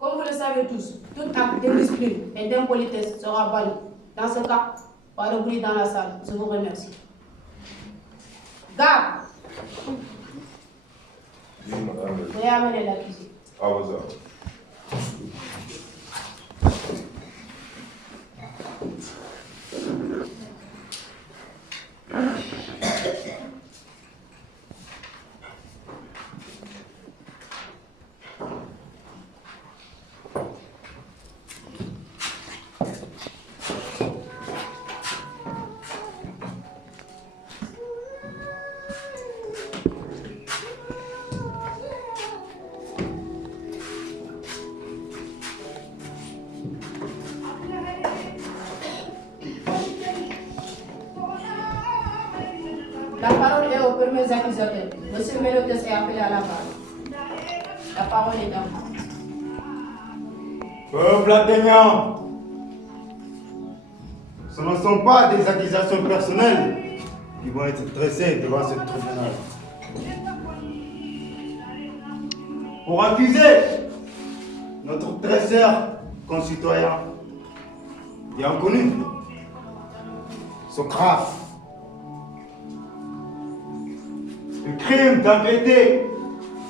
Comme vous le savez tous, tout acte d'indiscipline et d'impolitesse sera banni. Dans ce cas, pas de bruit dans la salle. Je vous remercie. Garde! Oui, madame. Veuillez amener l'accusé. À vos ordres. La parole est aux premiers accusateurs. Monsieur Mélotes est appelé à la barre. La parole est à vous. Peuple athénien, ce ne sont pas des accusations personnelles qui vont être dressées devant ce tribunal. Pour accuser notre très cher concitoyen bien connu, Socrate, le crime d'impiété,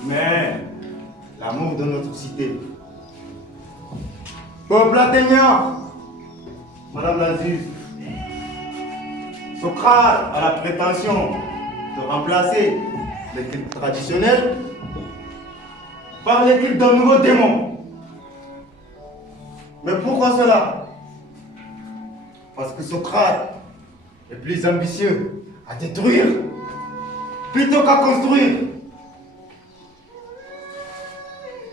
mais l'amour de notre cité. Peuple athénien, Madame la juge, Socrate a la prétention de remplacer l'équipe traditionnelle par l'équipe d'un nouveau démon. Mais pourquoi cela? Parce que Socrate est plus ambitieux à détruire plutôt qu'à construire.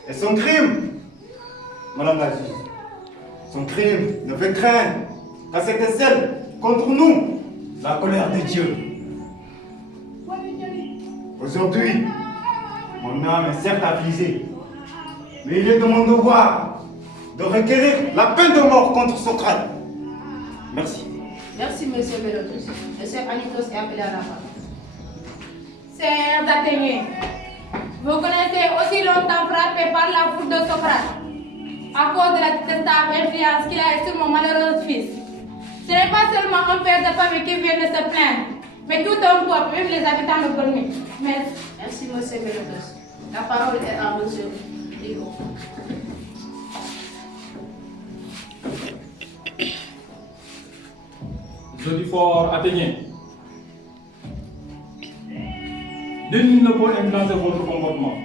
Et son crime, Madame la juge, son crime ne fait craindre qu'à cette scène contre nous la colère de Dieu. Aujourd'hui, mon âme est certes affligée, mais il est de mon devoir de requérir la peine de mort contre Socrate. Merci. Merci, monsieur Mélotes. Monsieur Anitos est appelé à la barre. Chers Athéniens, vous connaissez aussi longtemps frappé par la foudre de Socrate, à cause de la détestable influence qu'il a sur mon malheureux fils. Ce n'est pas seulement un père de famille qui vient de se plaindre, mais tout un peuple, même les habitants de Gourmet. Merci. Merci, monsieur Mélotes. La parole est à monsieur Ligo. Je dis fort athénien. Nul ne peut influencer votre comportement.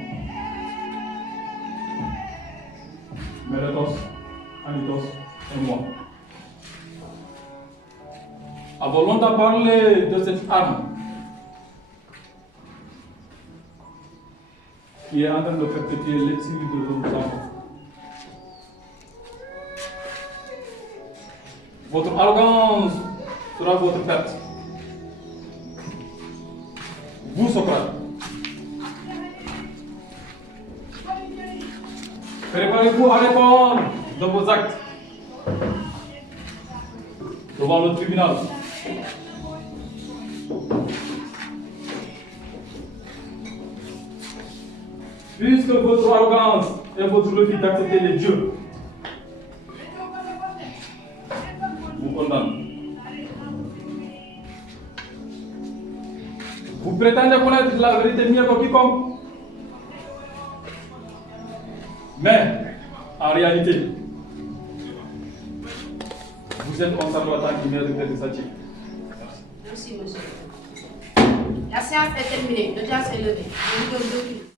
Mélotes, Anitos et moi. Avons longtemps parlé de cette arme qui est en train de perpétuer l'exil de nos enfants. Votre arrogance sera votre perte. Vous, Socrate, préparez-vous à répondre de vos actes devant le tribunal. Puisque votre arrogance et votre refus d'accepter les dieux vous condamnent. Vous prétendez connaître la vérité mieux que quiconque. Mais, en réalité, vous êtes un charlatan qui mérite d'être châtié. Merci, monsieur. La séance est terminée. Le temps s'est levé. Je vous donne 2 minutes.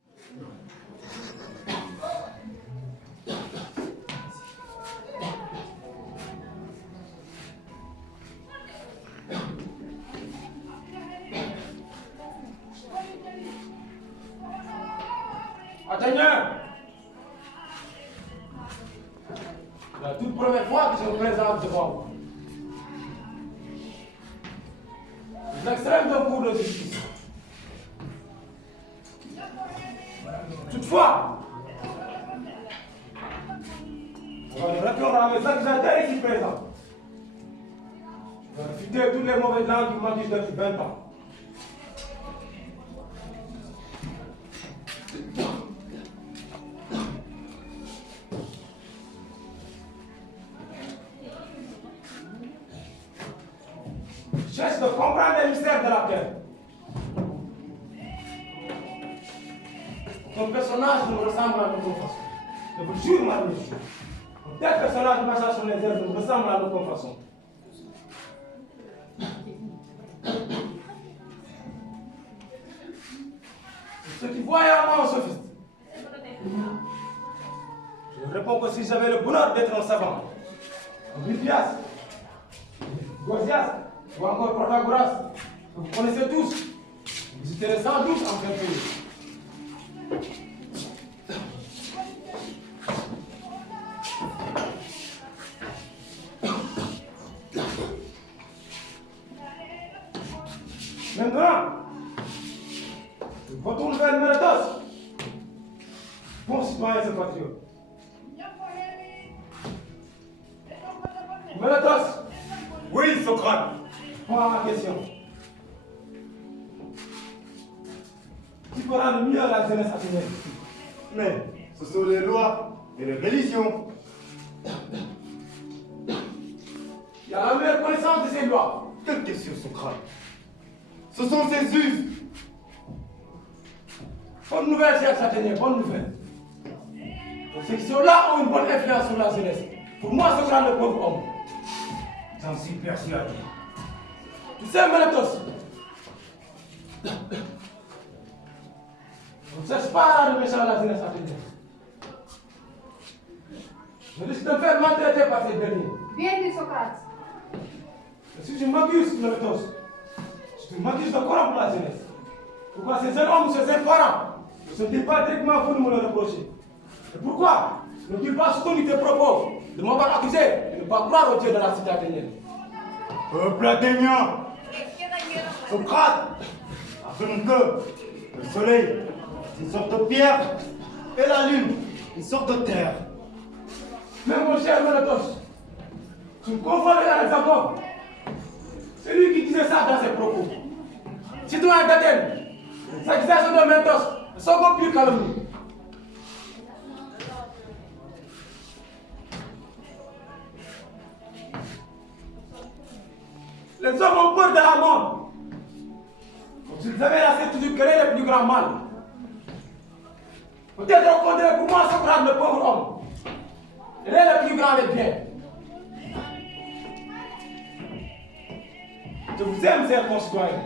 Athéniens, la toute première fois que je me présente devant vous. L'extrême d'un cours de justice. Toutefois, on va le répondre à mes accusateurs ici présents. Je vais réfuter toutes les mauvaises langues qui m'ont dit depuis 20 ans. Je cherche de comprendre les mystères de la terre. Ton personnage me ressemble à notre façon. Je vous jure, madame, tel personnage marchant sur les airs me ressemble à notre façon. Ceux qui voient en moi un sophiste. Je réponds que si j'avais le bonheur d'être un savant, un Hippias, Gorgias ou encore Protagoras, que vous connaissez tous, vous visiterez sans doute en plein pays. Maintenant, je retourne vers Mélatos, bon citoyen et patriote. Mélatos, Oui, Socrate. réponds à ma question. Tu peux rendre mieux la jeunesse athénienne. Mais ce sont les lois et les religions. Il y a la meilleure connaissance de ces lois. Quelle question, Socrate? Ce sont ces us. Bonne nouvelle, chers Athéniens, bonne nouvelle. Ceux qui sont là ont une bonne influence sur la jeunesse. Pour moi, ce sera le pauvre homme. J'en suis persuadé. Tu sais, Mélatos, on ne cherche pas à rendre méchant la jeunesse athénienne. Je risque de me faire maltraiter par ces derniers. Bien dit, Socrate. Et si tu m'accuses, Mélatos, si tu m'accuses de corrompre la jeunesse, pourquoi ces jeunes hommes ou ces jeunes parents ne sont-ils pas directement venus me le reprocher? Et pourquoi n'ont-ils pas soutenu tes propos de m'avoir accusé de ne pas croire au Dieu de la cité athénienne? Peuple athénien, Socrate affirme que le soleil est une sorte de pierre et la lune une sorte de terre. Mais mon cher Mélatos, tu me confonds avec Alexandre. C'est lui qui disait ça dans ses propos. Citoyen d'Athènes, les accusations de Mélatos ne sont que pure calomnie. Les hommes ont peur de la mort. Comme s'ils avaient la certitude qu'elle est le plus grand mal. Peut-être au contraire, pour moi, Socrate, le pauvre homme, elle est le plus grand des biens. Je vous aime, chers concitoyens.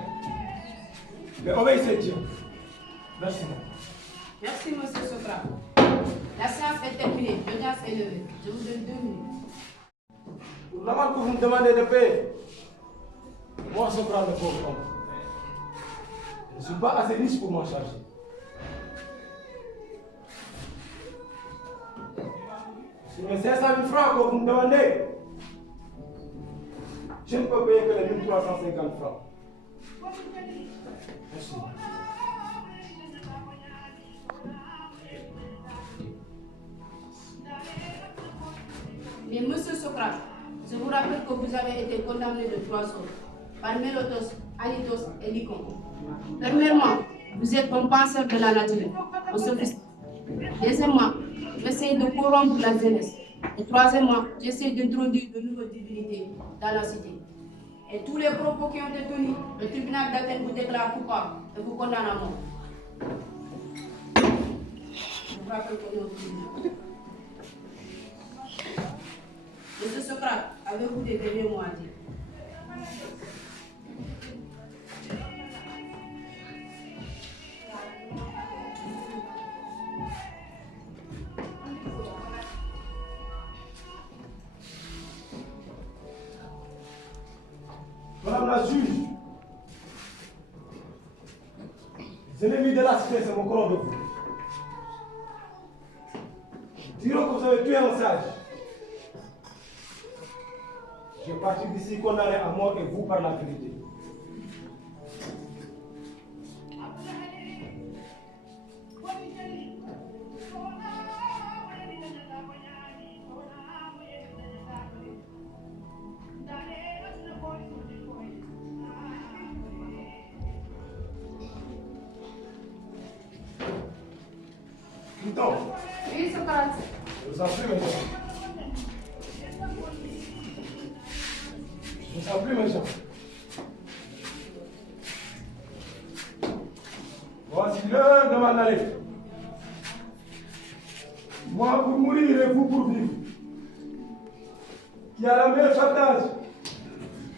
Mais obéissez Dieu. Merci. Merci, monsieur Socrate. La séance est terminée. L'audience est levée. Je vous donne 2 minutes. Pour l'amende que vous me demandez de payer, moi, Socrate, le pauvre homme, je ne suis pas assez riche pour m'en charger. Sur les 500 000 francs que vous me demandez, je ne peux payer que les 1350 francs. Merci. Mais monsieur Socrate, je vous rappelle que vous avez été condamné de 3 sortes par Mélatos, Anytos et Lycon. Premièrement, vous êtes un penseur de la nature, un sophiste. Deuxièmement, vous essayez de corrompre la jeunesse. Et troisièmement, j'essaie d'introduire de nouvelles divinités dans la cité. Et tous les propos qui ont été tenus, le tribunal d'Athènes vous déclare coupable et vous condamne à mort. Je vous rappelle qu'on est au tribunal. Monsieur Socrate, avez-vous des derniers mots à dire? Madame la juge, les ennemis de la cité se moqueront de vous. Ils diront que vous avez tué un sage. Je vais partir d'ici condamné à mort et vous par la vérité. Então, Oui, Socrate. je vous en prie, mes gens. Je vous en prie, mes gens. Allez. Moi pour mourir et vous pour vivre. Qui a la meilleure chantage?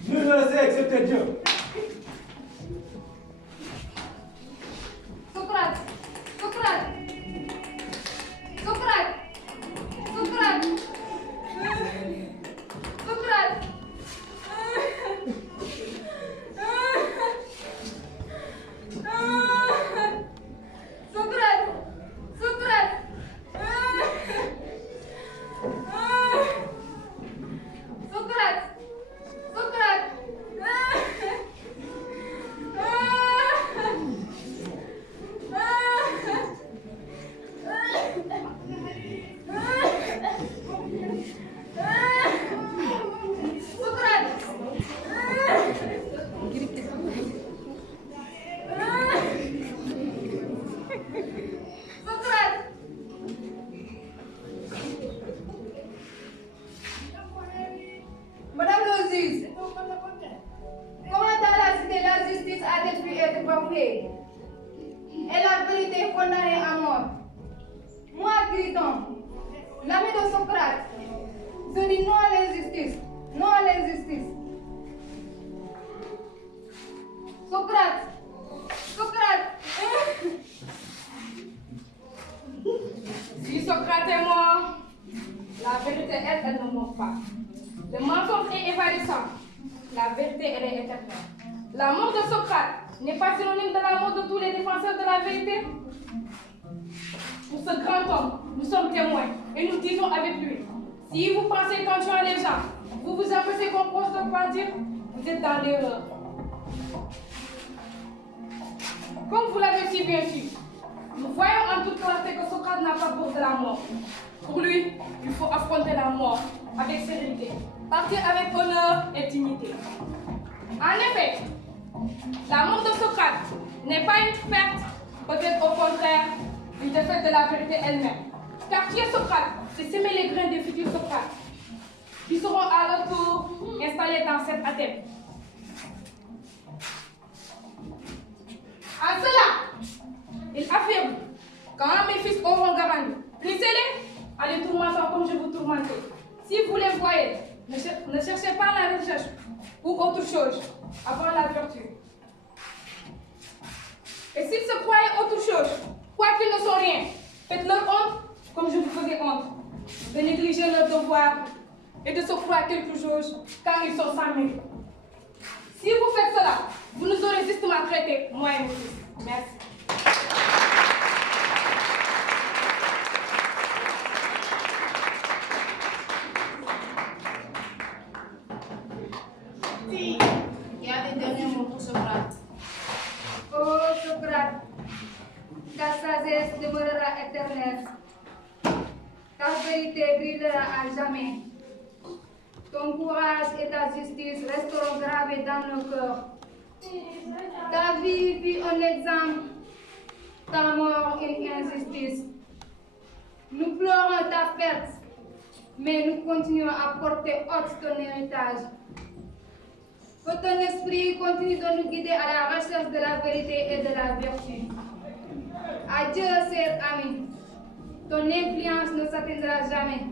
Nul ne le sait excepté Dieu. Socrate! Socrate! Socrate! Socrate! Socrate! Socrate! Socrate! Socrate! Socrate! Madame le juge, comment dans la cité la justice a-t-elle pu être bafouée et la vérité condamnée à mort? Moi, Criton, l'ami de Socrate, je dis non à l'injustice, non à l'injustice. Socrate, Socrate. Si Socrate est mort, la vérité, elle ne ment pas. Le mensonge est évanescent. La vérité, elle est éternelle. La mort de Socrate n'est pas synonyme de la mort de tous les défenseurs de la vérité. Pour ce grand homme, nous sommes témoins et nous disons avec lui. Si vous pensez qu'en tuant les gens, vous vous empêchez qu'on pose de quoi dire, vous êtes dans l'erreur. Comme vous l'avez si bien su, nous voyons en toute clarté que Socrate n'a pas peur de la mort. Pour lui, il faut affronter la mort avec sérénité, partir avec honneur et dignité. En effet, la mort de Socrate n'est pas une perte, peut-être au contraire, une défaite de la vérité elle-même. Car tuer Socrate, c'est semer les grains des futurs Socrates, qui seront à leur tour installés dans cette Athènes. En cela, il affirme, quand mes fils auront gagné, plissez-les à les tourmentant comme je vous tourmentais. Si vous les voyez, ne cherchez pas la recherche ou autre chose avant la vertu. Et s'ils se croyaient autre chose, quoi qu'ils ne sont rien, faites-leur honte comme je vous faisais honte, de négliger leur devoir et de se croire quelque chose quand ils sont sans mérite. Si vous faites cela, vous nous aurez justement traité, moi et mes fils. Merci. Il y a des derniers mots pour Socrate. Oh Socrate, ta sagesse demeurera éternelle. Ta vérité brillera à jamais. Ton courage et ta justice resteront gravés dans nos cœurs. Ta vie fut un exemple, ta mort une injustice. Nous pleurons ta perte, mais nous continuons à porter haute ton héritage. Que ton esprit continue de nous guider à la recherche de la vérité et de la vertu. Adieu, cher ami. Ton influence ne s'atteindra jamais.